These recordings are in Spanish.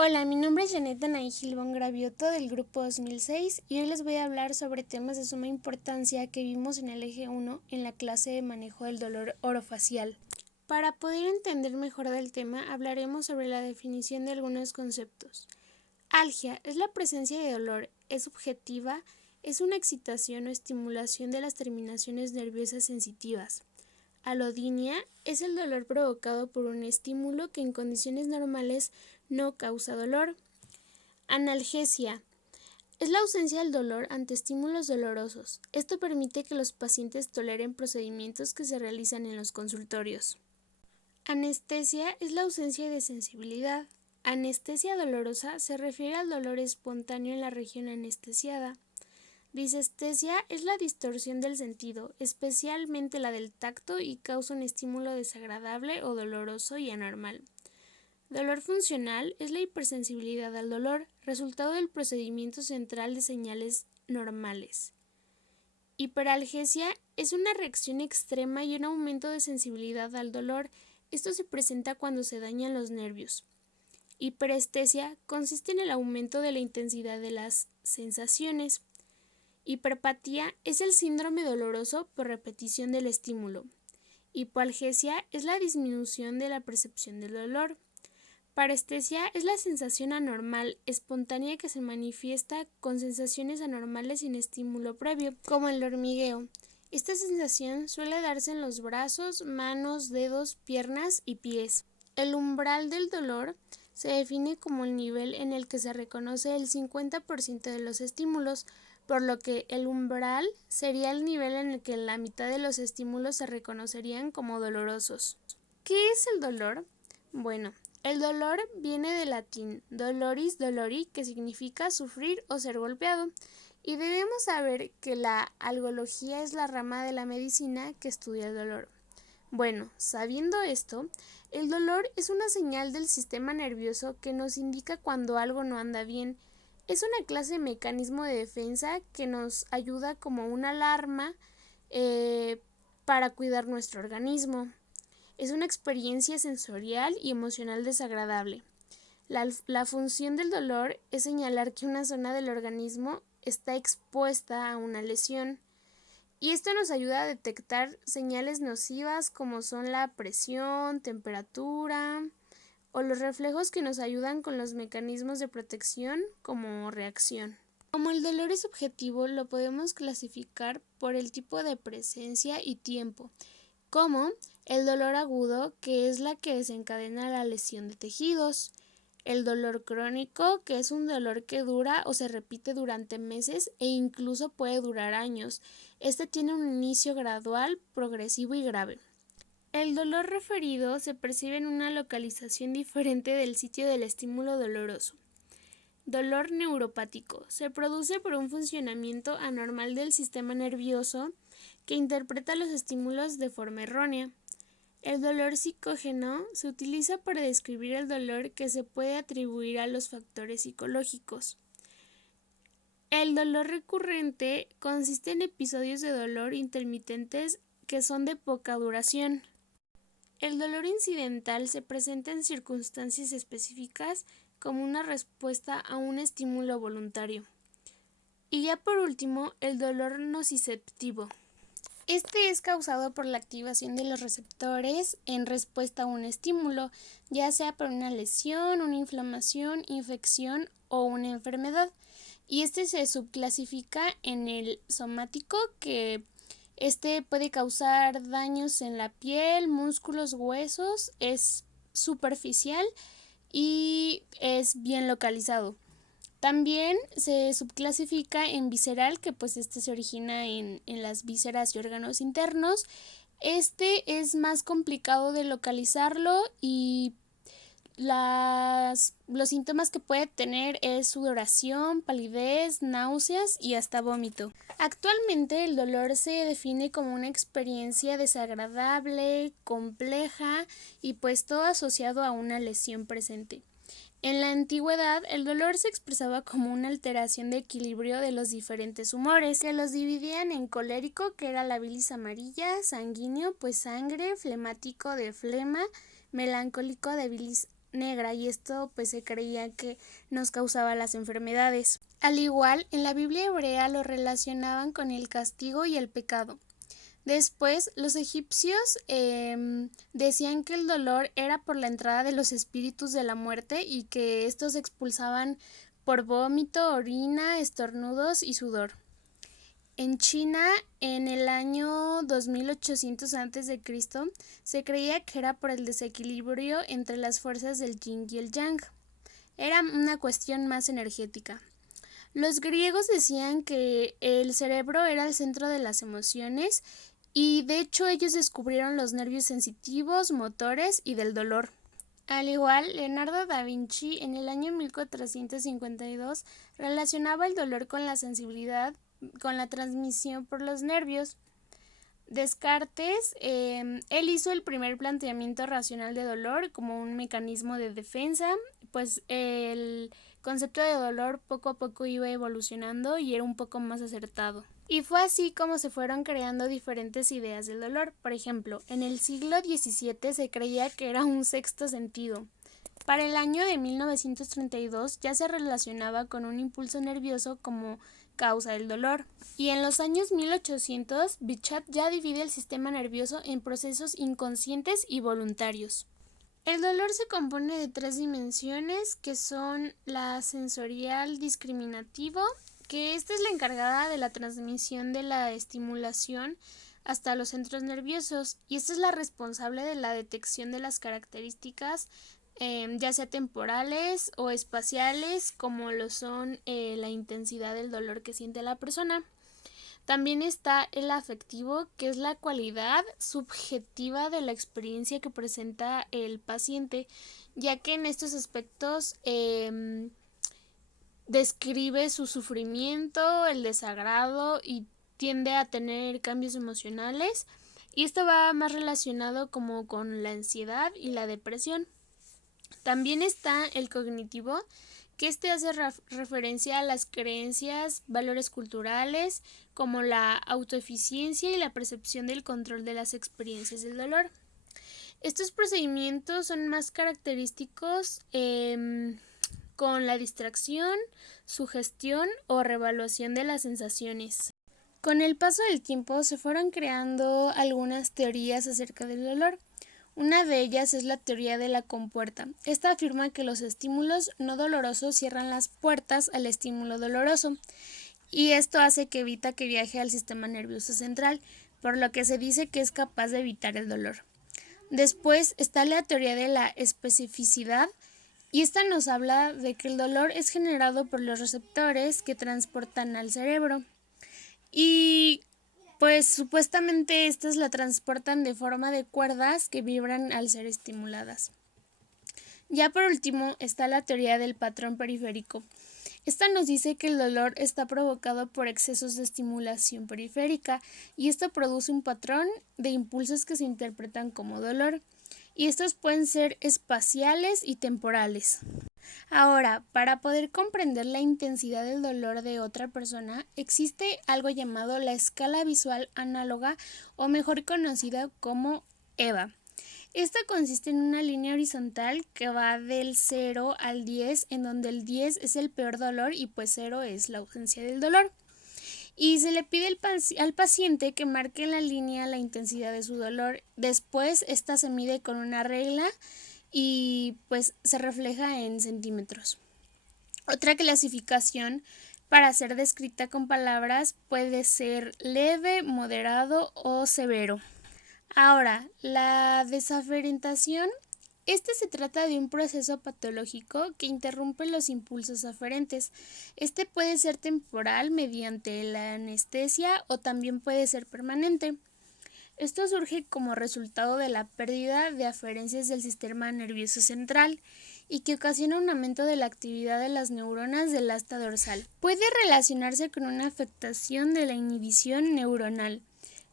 Hola, mi nombre es Janet Anaí Gilbón Gravioto del Grupo 2006 y hoy les voy a hablar sobre temas de suma importancia que vimos en el eje 1 en la clase de manejo del dolor orofacial. Para poder entender mejor del tema, hablaremos sobre la definición de algunos conceptos. Algia es la presencia de dolor, es subjetiva, es una excitación o estimulación de las terminaciones nerviosas sensitivas. Alodinia es el dolor provocado por un estímulo que en condiciones normales no causa dolor. Analgesia es la ausencia del dolor ante estímulos dolorosos. Esto permite que los pacientes toleren procedimientos que se realizan en los consultorios. Anestesia es la ausencia de sensibilidad. Anestesia dolorosa se refiere al dolor espontáneo en la región anestesiada. Disestesia es la distorsión del sentido, especialmente la del tacto, y causa un estímulo desagradable o doloroso y anormal. Dolor funcional es la hipersensibilidad al dolor, resultado del procedimiento central de señales normales. Hiperalgesia es una reacción extrema y un aumento de sensibilidad al dolor. Esto se presenta cuando se dañan los nervios. Hiperestesia consiste en el aumento de la intensidad de las sensaciones. Hiperpatía es el síndrome doloroso por repetición del estímulo. Hipoalgesia es la disminución de la percepción del dolor. Parestesia es la sensación anormal, espontánea, que se manifiesta con sensaciones anormales sin estímulo previo, como el hormigueo. Esta sensación suele darse en los brazos, manos, dedos, piernas y pies. El umbral del dolor se define como el nivel en el que se reconoce el 50% de los estímulos, por lo que el umbral sería el nivel en el que la mitad de los estímulos se reconocerían como dolorosos. ¿Qué es el dolor? Bueno, el dolor viene del latín doloris dolori, que significa sufrir o ser golpeado, y debemos saber que la algología es la rama de la medicina que estudia el dolor. Bueno, sabiendo esto, el dolor es una señal del sistema nervioso que nos indica cuando algo no anda bien. Es una clase de mecanismo de defensa que nos ayuda como una alarma para cuidar nuestro organismo. Es una experiencia sensorial y emocional desagradable. La función del dolor es señalar que una zona del organismo está expuesta a una lesión. Y esto nos ayuda a detectar señales nocivas como son la presión, temperatura o los reflejos que nos ayudan con los mecanismos de protección como reacción. Como el dolor es subjetivo, lo podemos clasificar por el tipo de presencia y tiempo, como el dolor agudo, que es la que desencadena la lesión de tejidos; el dolor crónico, que es un dolor que dura o se repite durante meses e incluso puede durar años. Este tiene un inicio gradual, progresivo y grave. El dolor referido se percibe en una localización diferente del sitio del estímulo doloroso. Dolor neuropático. Se produce por un funcionamiento anormal del sistema nervioso que interpreta los estímulos de forma errónea. El dolor psicógeno se utiliza para describir el dolor que se puede atribuir a los factores psicológicos. El dolor recurrente consiste en episodios de dolor intermitentes que son de poca duración. El dolor incidental se presenta en circunstancias específicas como una respuesta a un estímulo voluntario. Y ya por último, el dolor nociceptivo. Este es causado por la activación de los receptores en respuesta a un estímulo, ya sea por una lesión, una inflamación, infección o una enfermedad. Y este se subclasifica en el somático, que puede causar daños en la piel, músculos, huesos, es superficial y es bien localizado. También se subclasifica en visceral, que pues se origina en las vísceras y órganos internos. Este es más complicado de localizarlo y los síntomas que puede tener es sudoración, palidez, náuseas y hasta vómito. Actualmente el dolor se define como una experiencia desagradable, compleja y pues todo asociado a una lesión presente. En la antigüedad, el dolor se expresaba como una alteración de equilibrio de los diferentes humores, que los dividían en colérico, que era la bilis amarilla; sanguíneo, pues sangre; flemático, de flema; melancólico, de bilis negra y esto pues se creía que nos causaba las enfermedades. Al igual, en la Biblia hebrea lo relacionaban con el castigo y el pecado. Después, los egipcios decían que el dolor era por la entrada de los espíritus de la muerte y que estos se expulsaban por vómito, orina, estornudos y sudor. En China, en el año 2800 a.C., se creía que era por el desequilibrio entre las fuerzas del yin y el yang. Era una cuestión más energética. Los griegos decían que el cerebro era el centro de las emociones y de hecho ellos descubrieron los nervios sensitivos, motores y del dolor. Al igual, Leonardo da Vinci en el año 1452 relacionaba el dolor con la sensibilidad, con la transmisión por los nervios. Descartes, él hizo el primer planteamiento racional de dolor como un mecanismo de defensa, pues el concepto de dolor poco a poco iba evolucionando y era un poco más acertado. Y fue así como se fueron creando diferentes ideas del dolor. Por ejemplo, en el siglo XVII se creía que era un sexto sentido. Para el año de 1932 ya se relacionaba con un impulso nervioso como causa del dolor. Y en los años 1800, Bichat ya divide el sistema nervioso en procesos inconscientes y voluntarios. El dolor se compone de 3 dimensiones que son la sensorial discriminativo, que esta es la encargada de la transmisión de la estimulación hasta los centros nerviosos y esta es la responsable de la detección de las características ya sea temporales o espaciales como lo son la intensidad del dolor que siente la persona. También está el afectivo, que es la cualidad subjetiva de la experiencia que presenta el paciente, ya que en estos aspectos describe su sufrimiento, el desagrado y tiende a tener cambios emocionales y esto va más relacionado como con la ansiedad y la depresión. También está el cognitivo, que este hace referencia a las creencias, valores culturales, como la autoeficiencia y la percepción del control de las experiencias del dolor. Estos procedimientos son más característicos con la distracción, sugestión o reevaluación de las sensaciones. Con el paso del tiempo se fueron creando algunas teorías acerca del dolor. Una de ellas es la teoría de la compuerta. Esta afirma que los estímulos no dolorosos cierran las puertas al estímulo doloroso y esto hace que evita que viaje al sistema nervioso central, por lo que se dice que es capaz de evitar el dolor. Después está la teoría de la especificidad y esta nos habla de que el dolor es generado por los receptores que transportan al cerebro y pues supuestamente estas la transportan de forma de cuerdas que vibran al ser estimuladas. Ya por último está la teoría del patrón periférico. Esta nos dice que el dolor está provocado por excesos de estimulación periférica y esto produce un patrón de impulsos que se interpretan como dolor y estos pueden ser espaciales y temporales. Ahora, para poder comprender la intensidad del dolor de otra persona, existe algo llamado la escala visual análoga o mejor conocida como EVA. Esta consiste en una línea horizontal que va del 0 al 10, en donde el 10 es el peor dolor y pues 0 es la ausencia del dolor. Y se le pide al paciente que marque en la línea la intensidad de su dolor. Después, esta se mide con una regla y pues se refleja en centímetros. Otra clasificación para ser descrita con palabras puede ser leve, moderado o severo. Ahora, la desaferentación. Se trata de un proceso patológico que interrumpe los impulsos aferentes. Puede ser temporal mediante la anestesia o también puede ser permanente. Esto surge como resultado de la pérdida de aferencias del sistema nervioso central y que ocasiona un aumento de la actividad de las neuronas del asta dorsal. Puede relacionarse con una afectación de la inhibición neuronal,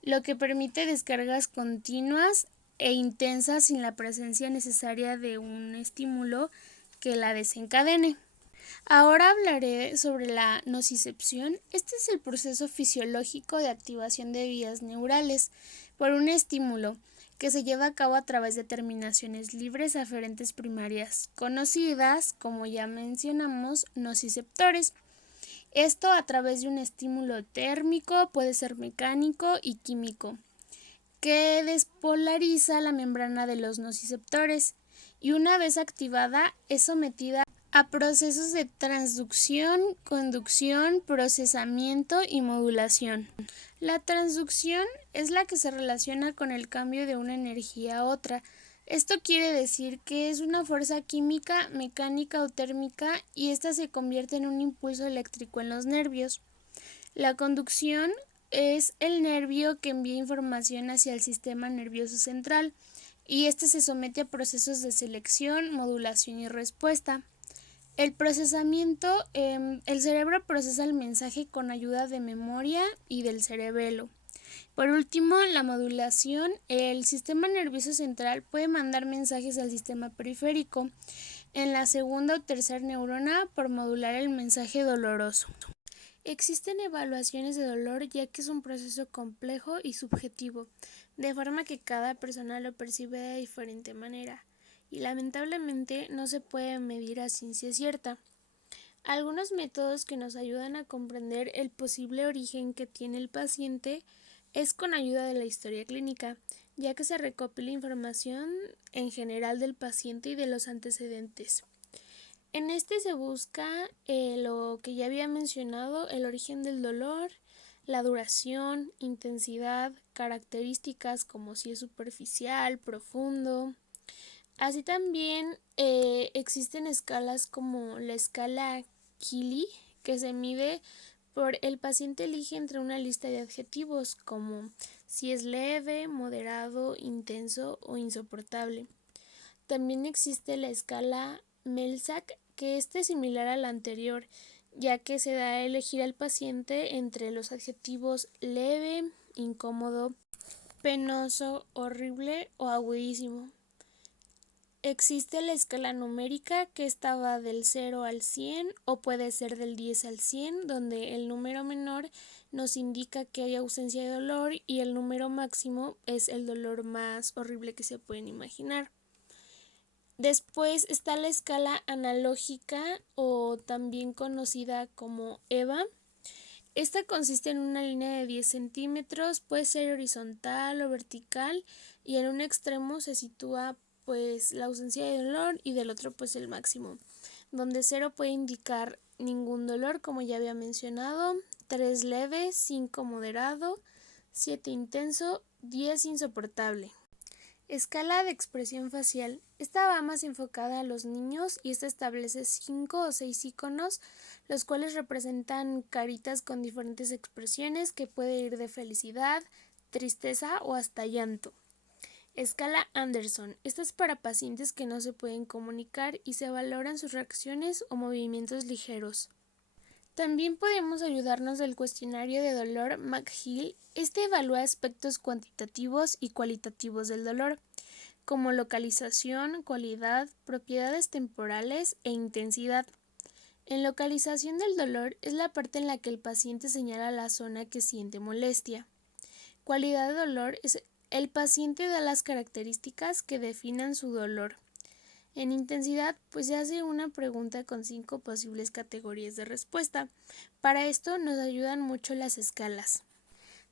lo que permite descargas continuas e intensas sin la presencia necesaria de un estímulo que la desencadene. Ahora hablaré sobre la nocicepción. Este es el proceso fisiológico de activación de vías neurales por un estímulo que se lleva a cabo a través de terminaciones libres aferentes primarias, conocidas, como ya mencionamos, nociceptores. Esto a través de un estímulo térmico, puede ser mecánico y químico, que despolariza la membrana de los nociceptores y una vez activada es sometida a procesos de transducción, conducción, procesamiento y modulación. La transducción es la que se relaciona con el cambio de una energía a otra. Esto quiere decir que es una fuerza química, mecánica o térmica y ésta se convierte en un impulso eléctrico en los nervios. La conducción es el nervio que envía información hacia el sistema nervioso central y este se somete a procesos de selección, modulación y respuesta. El procesamiento, el cerebro procesa el mensaje con ayuda de memoria y del cerebelo. Por último, la modulación. El sistema nervioso central puede mandar mensajes al sistema periférico en la segunda o tercera neurona por modular el mensaje doloroso. Existen evaluaciones de dolor ya que es un proceso complejo y subjetivo, de forma que cada persona lo percibe de diferente manera y lamentablemente no se puede medir a ciencia cierta. Algunos métodos que nos ayudan a comprender el posible origen que tiene el paciente es con ayuda de la historia clínica, ya que se recopila información en general del paciente y de los antecedentes. En este se busca lo que ya había mencionado, el origen del dolor, la duración, intensidad, características como si es superficial, profundo. Así también existen escalas como la escala Kili, que se mide por el paciente elige entre una lista de adjetivos como si es leve, moderado, intenso o insoportable. También existe la escala Melsack, que es similar a la anterior, ya que se da a elegir al paciente entre los adjetivos leve, incómodo, penoso, horrible o agudísimo. Existe la escala numérica, que esta va del 0 al 100 o puede ser del 10 al 100, donde el número menor nos indica que hay ausencia de dolor y el número máximo es el dolor más horrible que se pueden imaginar. Después está la escala analógica o también conocida como EVA. Esta consiste en una línea de 10 centímetros, puede ser horizontal o vertical y en un extremo se sitúa pues la ausencia de dolor y del otro pues el máximo, donde 0 puede indicar ningún dolor como ya había mencionado, 3 leve, 5 moderado, 7 intenso, 10 insoportable. Escala de expresión facial. Esta va más enfocada a los niños y esta establece 5 o 6 iconos, los cuales representan caritas con diferentes expresiones que puede ir de felicidad, tristeza o hasta llanto. Escala Anderson. Esta es para pacientes que no se pueden comunicar y se valoran sus reacciones o movimientos ligeros. También podemos ayudarnos del cuestionario de dolor McGill. Este evalúa aspectos cuantitativos y cualitativos del dolor, como localización, cualidad, propiedades temporales e intensidad. En localización del dolor es la parte en la que el paciente señala la zona que siente molestia. Cualidad de dolor es el paciente da las características que definan su dolor. En intensidad, pues se hace una pregunta con 5 posibles categorías de respuesta. Para esto nos ayudan mucho las escalas.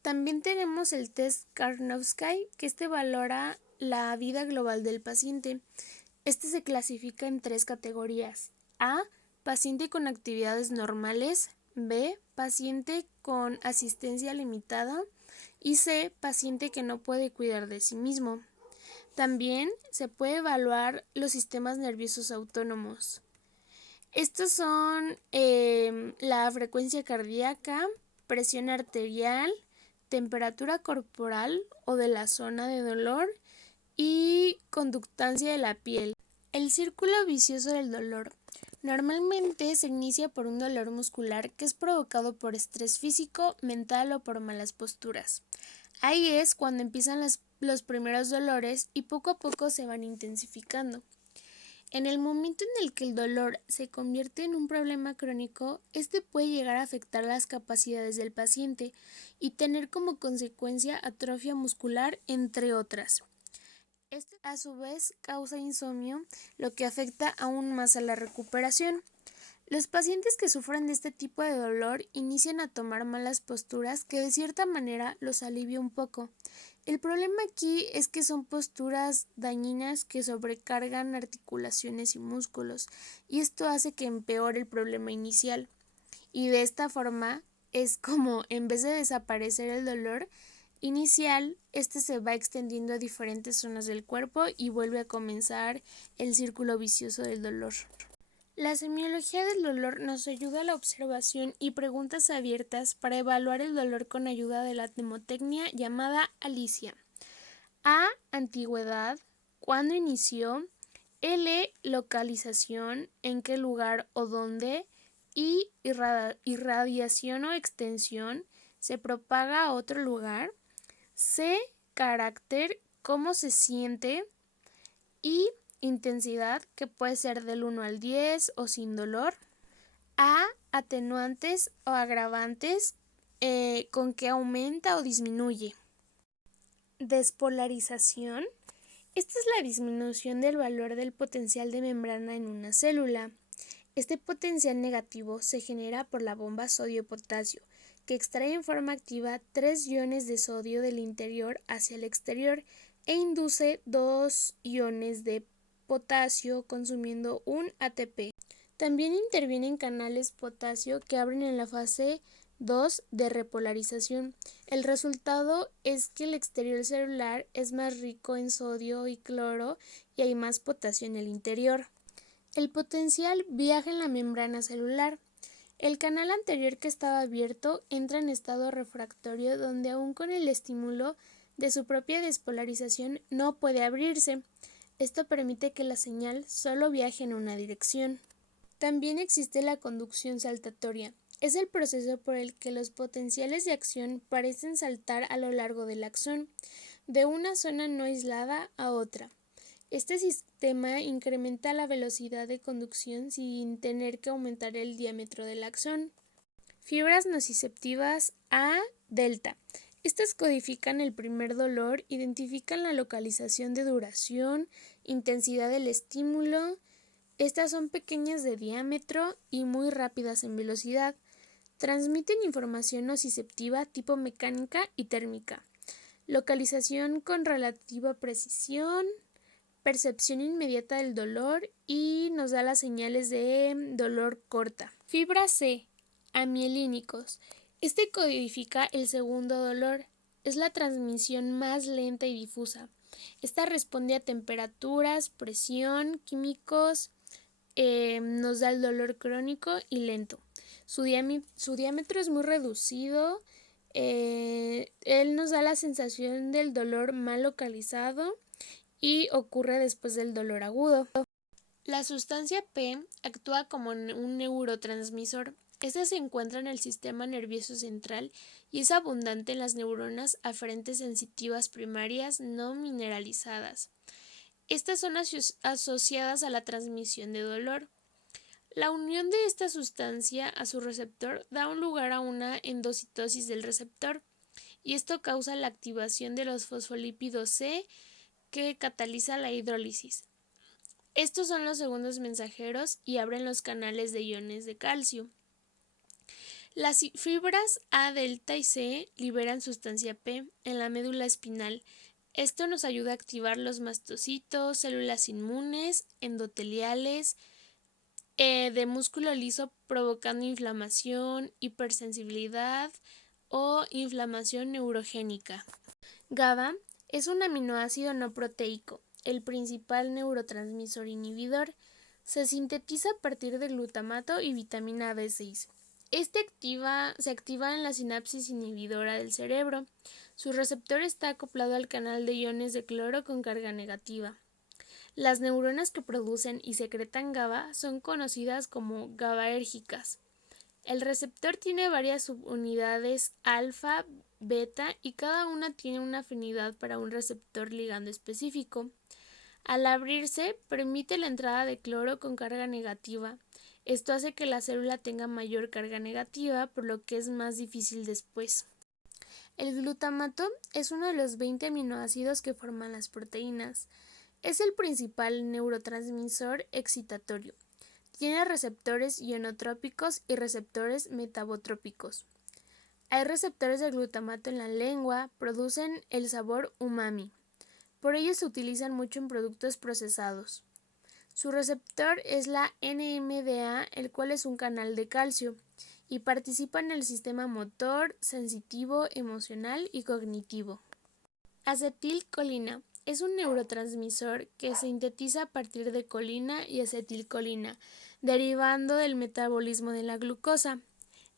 También tenemos el test Karnofsky, que valora la vida global del paciente. Se clasifica en 3 categorías. A. Paciente con actividades normales. B. Paciente con asistencia limitada. Y C. Paciente que no puede cuidar de sí mismo. También se puede evaluar los sistemas nerviosos autónomos. Estos son la frecuencia cardíaca, presión arterial, temperatura corporal o de la zona de dolor y conductancia de la piel. El círculo vicioso del dolor. Normalmente se inicia por un dolor muscular que es provocado por estrés físico, mental o por malas posturas. Ahí es cuando empiezan los primeros dolores y poco a poco se van intensificando. En el momento en el que el dolor se convierte en un problema crónico, puede llegar a afectar las capacidades del paciente y tener como consecuencia atrofia muscular, entre otras. Esto a su vez causa insomnio, lo que afecta aún más a la recuperación. Los pacientes que sufren de este tipo de dolor inician a tomar malas posturas que de cierta manera los alivia un poco. El problema aquí es que son posturas dañinas que sobrecargan articulaciones y músculos, y esto hace que empeore el problema inicial. Y de esta forma es como, en vez de desaparecer el dolor inicial, este se va extendiendo a diferentes zonas del cuerpo y vuelve a comenzar el círculo vicioso del dolor. La semiología del dolor nos ayuda a la observación y preguntas abiertas para evaluar el dolor con ayuda de la mnemotecnia llamada Alicia. A. Antigüedad. ¿Cuándo inició? L. Localización. ¿En qué lugar o dónde? Y. Irradiación o extensión. ¿Se propaga a otro lugar? C. Carácter. ¿Cómo se siente? Y. Intensidad, que puede ser del 1 al 10 o sin dolor. A. Atenuantes o agravantes, con que aumenta o disminuye. Despolarización. Esta es la disminución del valor del potencial de membrana en una célula. Este potencial negativo se genera por la bomba sodio-potasio, que extrae en forma activa 3 iones de sodio del interior hacia el exterior e induce 2 iones de potasio consumiendo un ATP. También intervienen canales potasio que abren en la fase 2 de repolarización. El resultado es que el exterior celular es más rico en sodio y cloro y hay más potasio en el interior. El potencial viaja en la membrana celular. El canal anterior que estaba abierto entra en estado refractorio donde aún con el estímulo de su propia despolarización no puede abrirse. Esto permite que la señal solo viaje en una dirección. También existe la conducción saltatoria. Es el proceso por el que los potenciales de acción parecen saltar a lo largo del axón, de una zona no aislada a otra. Este sistema incrementa la velocidad de conducción sin tener que aumentar el diámetro del axón. Fibras nociceptivas A delta. Estas codifican el primer dolor, identifican la localización de duración, intensidad del estímulo. Estas son pequeñas de diámetro y muy rápidas en velocidad. Transmiten información nociceptiva tipo mecánica y térmica. Localización con relativa precisión, percepción inmediata del dolor y nos da las señales de dolor corta. Fibra C. Amielínicos. Este codifica el segundo dolor. Es la transmisión más lenta y difusa. Esta responde a temperaturas, presión, químicos, nos da el dolor crónico y lento. Su diámetro es muy reducido. Él nos da la sensación del dolor mal localizado y ocurre después del dolor agudo. La sustancia P actúa como un neurotransmisor. Este se encuentra en el sistema nervioso central y es abundante en las neuronas aferentes sensitivas primarias no mineralizadas. Estas son asociadas a la transmisión de dolor. La unión de esta sustancia a su receptor da lugar a una endocitosis del receptor, y esto causa la activación de los fosfolípidos C que cataliza la hidrólisis. Estos son los segundos mensajeros y abren los canales de iones de calcio. Las fibras A, delta y C liberan sustancia P en la médula espinal. Esto nos ayuda a activar los mastocitos, células inmunes, endoteliales, de músculo liso, provocando inflamación, hipersensibilidad o inflamación neurogénica. GABA es un aminoácido no proteico, el principal neurotransmisor inhibidor. Se sintetiza a partir de glutamato y vitamina B6. Se activa en la sinapsis inhibidora del cerebro. Su receptor está acoplado al canal de iones de cloro con carga negativa. Las neuronas que producen y secretan GABA son conocidas como GABAérgicas. El receptor tiene varias subunidades alfa, beta y cada una tiene una afinidad para un receptor ligando específico. Al abrirse, permite la entrada de cloro con carga negativa. Esto hace que la célula tenga mayor carga negativa, por lo que es más difícil después. El glutamato es uno de los 20 aminoácidos que forman las proteínas. Es el principal neurotransmisor excitatorio. Tiene receptores ionotrópicos y receptores metabotrópicos. Hay receptores de glutamato en la lengua, producen el sabor umami. Por ello se utilizan mucho en productos procesados. Su receptor es la NMDA, el cual es un canal de calcio, y participa en el sistema motor, sensitivo, emocional y cognitivo. Acetilcolina es un neurotransmisor que sintetiza a partir de colina y acetilcolina, derivando del metabolismo de la glucosa.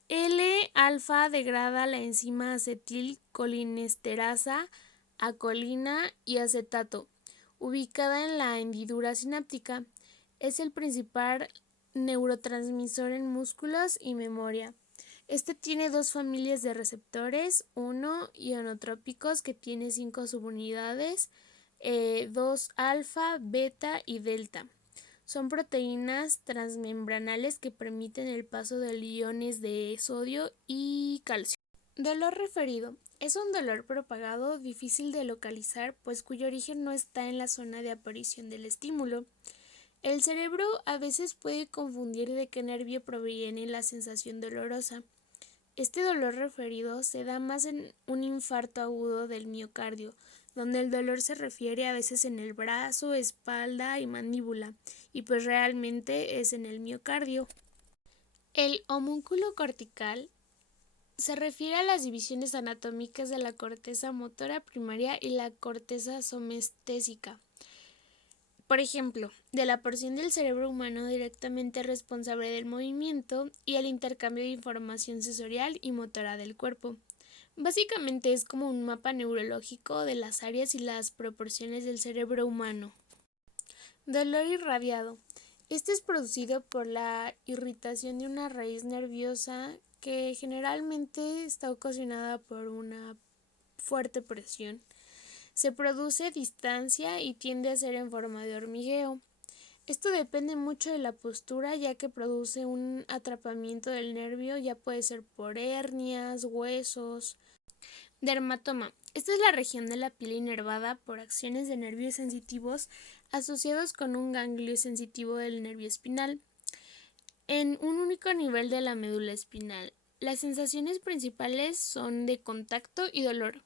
L-alfa degrada la enzima acetilcolinesterasa a colina y acetato, ubicada en la hendidura sináptica. Es el principal neurotransmisor en músculos y memoria. Este tiene dos familias de receptores, uno ionotrópicos que tiene 5 subunidades, 2 alfa, beta y delta. Son proteínas transmembranales que permiten el paso de iones de sodio y calcio. Dolor referido. Es un dolor propagado difícil de localizar, pues cuyo origen no está en la zona de aparición del estímulo. El cerebro a veces puede confundir de qué nervio proviene la sensación dolorosa. Este dolor referido se da más en un infarto agudo del miocardio, donde el dolor se refiere a veces en el brazo, espalda y mandíbula, y pues realmente es en el miocardio. El homúnculo cortical se refiere a las divisiones anatómicas de la corteza motora primaria y la corteza somestésica. Por ejemplo, de la porción del cerebro humano directamente responsable del movimiento y el intercambio de información sensorial y motora del cuerpo. Básicamente es como un mapa neurológico de las áreas y las proporciones del cerebro humano. Dolor irradiado. Este es producido por la irritación de una raíz nerviosa que generalmente está ocasionada por una fuerte presión. Se produce a distancia y tiende a ser en forma de hormigueo. Esto depende mucho de la postura, ya que produce un atrapamiento del nervio, ya puede ser por hernias, huesos. Dermatoma. Esta es la región de la piel inervada por acciones de nervios sensitivos asociados con un ganglio sensitivo del nervio espinal en un único nivel de la médula espinal. Las sensaciones principales son de contacto y dolor.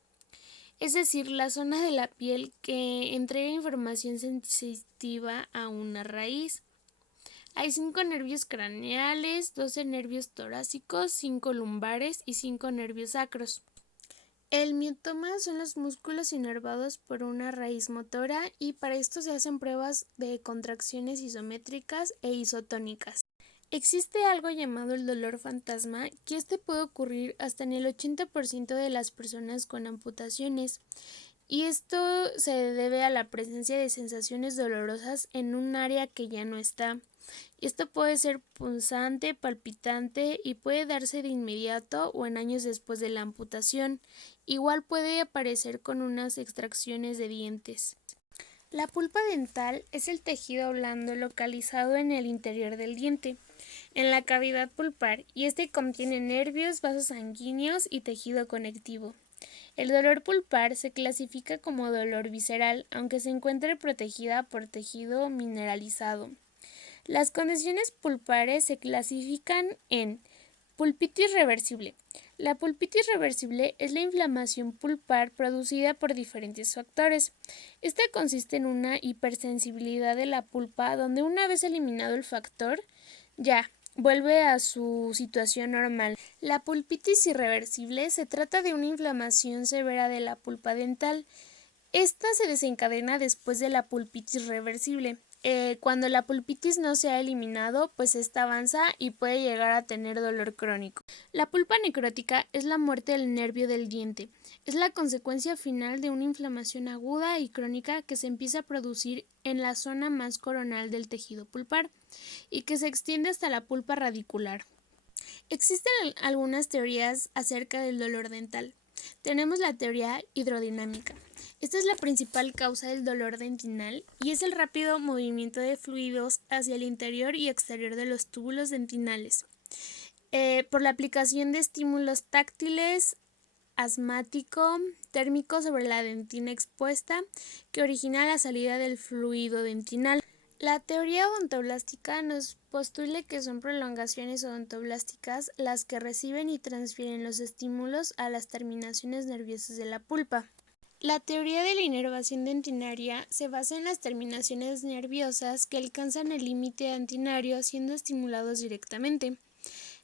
Es decir, la zona de la piel que entrega información sensitiva a una raíz. Hay 5 nervios craneales, 12 nervios torácicos, 5 lumbares y 5 nervios sacros. El miotoma son los músculos inervados por una raíz motora y para esto se hacen pruebas de contracciones isométricas e isotónicas. Existe algo llamado el dolor fantasma, que este puede ocurrir hasta en el 80% de las personas con amputaciones, y esto se debe a la presencia de sensaciones dolorosas en un área que ya no está. Esto puede ser punzante, palpitante y puede darse de inmediato o en años después de la amputación. Igual puede aparecer con unas extracciones de dientes. La pulpa dental es el tejido blando localizado en el interior del diente, en la cavidad pulpar, y este contiene nervios, vasos sanguíneos y tejido conectivo. El dolor pulpar se clasifica como dolor visceral, aunque se encuentre protegida por tejido mineralizado. Las condiciones pulpares se clasifican en pulpitis reversible. La pulpitis reversible es la inflamación pulpar producida por diferentes factores. Esta consiste en una hipersensibilidad de la pulpa donde una vez eliminado el factor, ya vuelve a su situación normal. La pulpitis irreversible se trata de una inflamación severa de la pulpa dental. Esta se desencadena después de la pulpitis reversible. Cuando la pulpitis no se ha eliminado, pues esta avanza y puede llegar a tener dolor crónico. La pulpa necrótica es la muerte del nervio del diente. Es la consecuencia final de una inflamación aguda y crónica que se empieza a producir en la zona más coronal del tejido pulpar y que se extiende hasta la pulpa radicular. Existen algunas teorías acerca del dolor dental. Tenemos la teoría hidrodinámica. Esta es la principal causa del dolor dentinal y es el rápido movimiento de fluidos hacia el interior y exterior de los túbulos dentinales por la aplicación de estímulos táctiles asmático térmico sobre la dentina expuesta que origina la salida del fluido dentinal. La teoría odontoblástica nos postula que son prolongaciones odontoblásticas las que reciben y transfieren los estímulos a las terminaciones nerviosas de la pulpa. La teoría de la inervación dentinaria se basa en las terminaciones nerviosas que alcanzan el límite dentinario siendo estimulados directamente.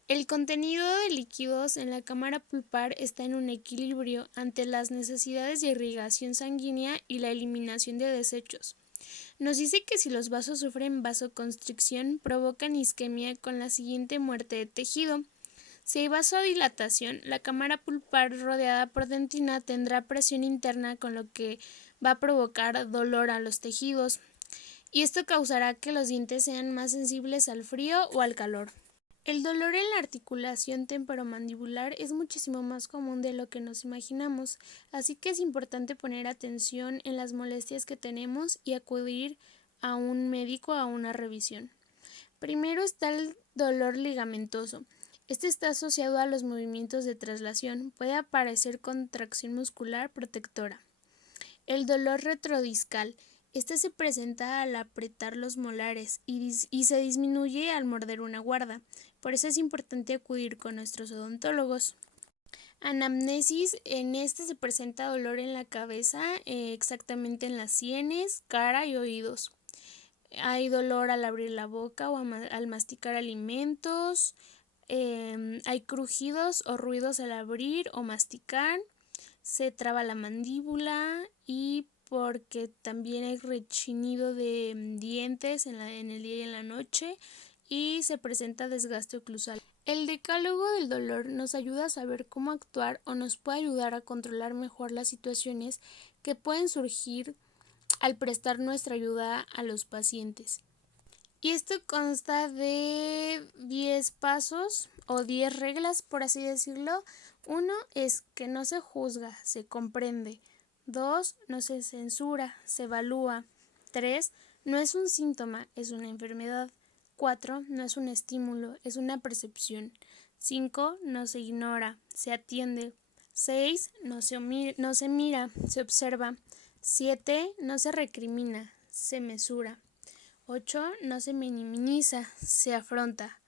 El contenido de líquidos en la cámara pulpar está en un equilibrio ante las necesidades de irrigación sanguínea y la eliminación de desechos. Nos dice que si los vasos sufren vasoconstricción, provocan isquemia con la siguiente muerte de tejido. Si hay vasodilatación, la cámara pulpar rodeada por dentina tendrá presión interna, con lo que va a provocar dolor a los tejidos, y esto causará que los dientes sean más sensibles al frío o al calor. El dolor en la articulación temporomandibular es muchísimo más común de lo que nos imaginamos, así que es importante poner atención en las molestias que tenemos y acudir a un médico a una revisión. Primero está el dolor ligamentoso. Este está asociado a los movimientos de traslación. Puede aparecer contracción muscular protectora. El dolor retrodiscal. Este se presenta al apretar los molares y se disminuye al morder una guarda. Por eso es importante acudir con nuestros odontólogos. Anamnesis. En este se presenta dolor en la cabeza, exactamente en las sienes, cara y oídos. Hay dolor al abrir la boca o al masticar alimentos. Hay crujidos o ruidos al abrir o masticar. Se traba la mandíbula y porque también hay rechinido de dientes en el día y en la noche, y se presenta desgaste oclusal. El decálogo del dolor nos ayuda a saber cómo actuar o nos puede ayudar a controlar mejor las situaciones que pueden surgir al prestar nuestra ayuda a los pacientes. Y esto consta de 10 pasos o 10 reglas, por así decirlo. 1 es que no se juzga, se comprende. 2, no se censura, se evalúa. 3, no es un síntoma, es una enfermedad. 4, no es un estímulo, es una percepción. 5, no se ignora, se atiende. 6, no se mira, se observa. 7, no se recrimina, se mesura. 8, no se minimiza, se afronta.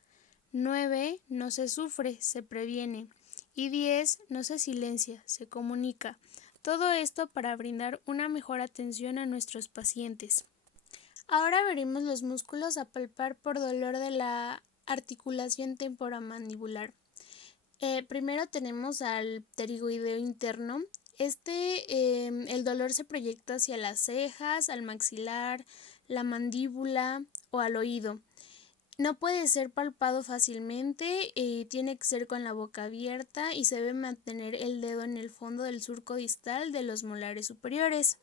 9, no se sufre, se previene. Y 10, no se silencia, se comunica. Todo esto para brindar una mejor atención a nuestros pacientes. Ahora veremos los músculos a palpar por dolor de la articulación temporomandibular. Primero tenemos al pterigoideo interno. El dolor se proyecta hacia las cejas, al maxilar, la mandíbula o al oído. No puede ser palpado fácilmente, tiene que ser con la boca abierta y se debe mantener el dedo en el fondo del surco distal de los molares superiores.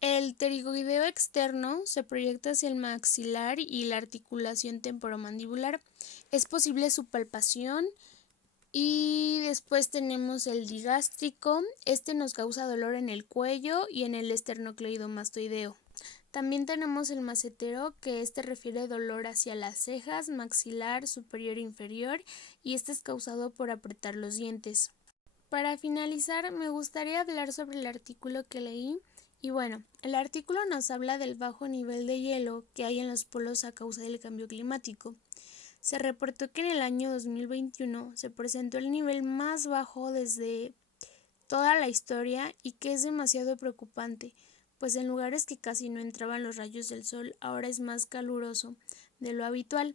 El pterigoideo externo se proyecta hacia el maxilar y la articulación temporomandibular. Es posible su palpación. Y después tenemos el digástrico. Este nos causa dolor en el cuello y en el esternocleidomastoideo. También tenemos el macetero, que refiere dolor hacia las cejas, maxilar, superior e inferior, y este es causado por apretar los dientes. Para finalizar, me gustaría hablar sobre el artículo que leí. Y bueno, el artículo nos habla del bajo nivel de hielo que hay en los polos a causa del cambio climático. Se reportó que en el año 2021 se presentó el nivel más bajo desde toda la historia y que es demasiado preocupante, pues en lugares que casi no entraban los rayos del sol ahora es más caluroso de lo habitual.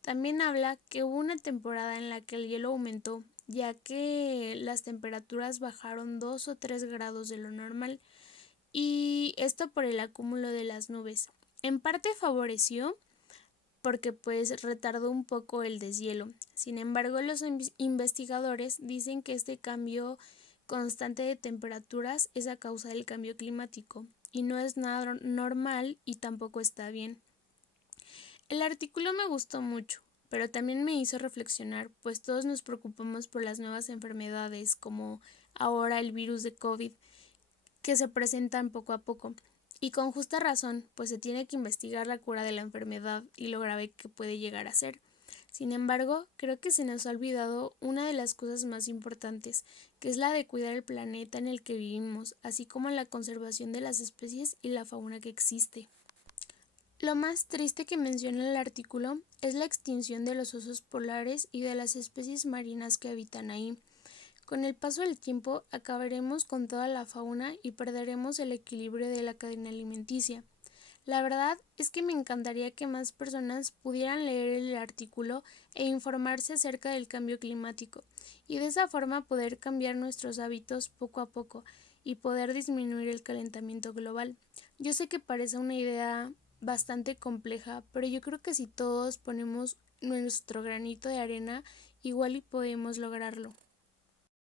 También habla que hubo una temporada en la que el hielo aumentó, ya que las temperaturas bajaron 2 o 3 grados de lo normal, y esto por el acúmulo de las nubes. En parte favoreció porque retardó un poco el deshielo. Sin embargo, los investigadores dicen que este cambio constante de temperaturas es a causa del cambio climático y no es nada normal y tampoco está bien. El artículo me gustó mucho, pero también me hizo reflexionar, pues todos nos preocupamos por las nuevas enfermedades, como ahora el virus de COVID, que se presentan poco a poco. Y con justa razón, pues se tiene que investigar la cura de la enfermedad y lo grave que puede llegar a ser. Sin embargo, creo que se nos ha olvidado una de las cosas más importantes, que es la de cuidar el planeta en el que vivimos, así como la conservación de las especies y la fauna que existe. Lo más triste que menciona el artículo es la extinción de los osos polares y de las especies marinas que habitan ahí. Con el paso del tiempo acabaremos con toda la fauna y perderemos el equilibrio de la cadena alimenticia. La verdad es que me encantaría que más personas pudieran leer el artículo e informarse acerca del cambio climático y de esa forma poder cambiar nuestros hábitos poco a poco y poder disminuir el calentamiento global. Yo sé que parece una idea bastante compleja, pero yo creo que si todos ponemos nuestro granito de arena, igual y podemos lograrlo.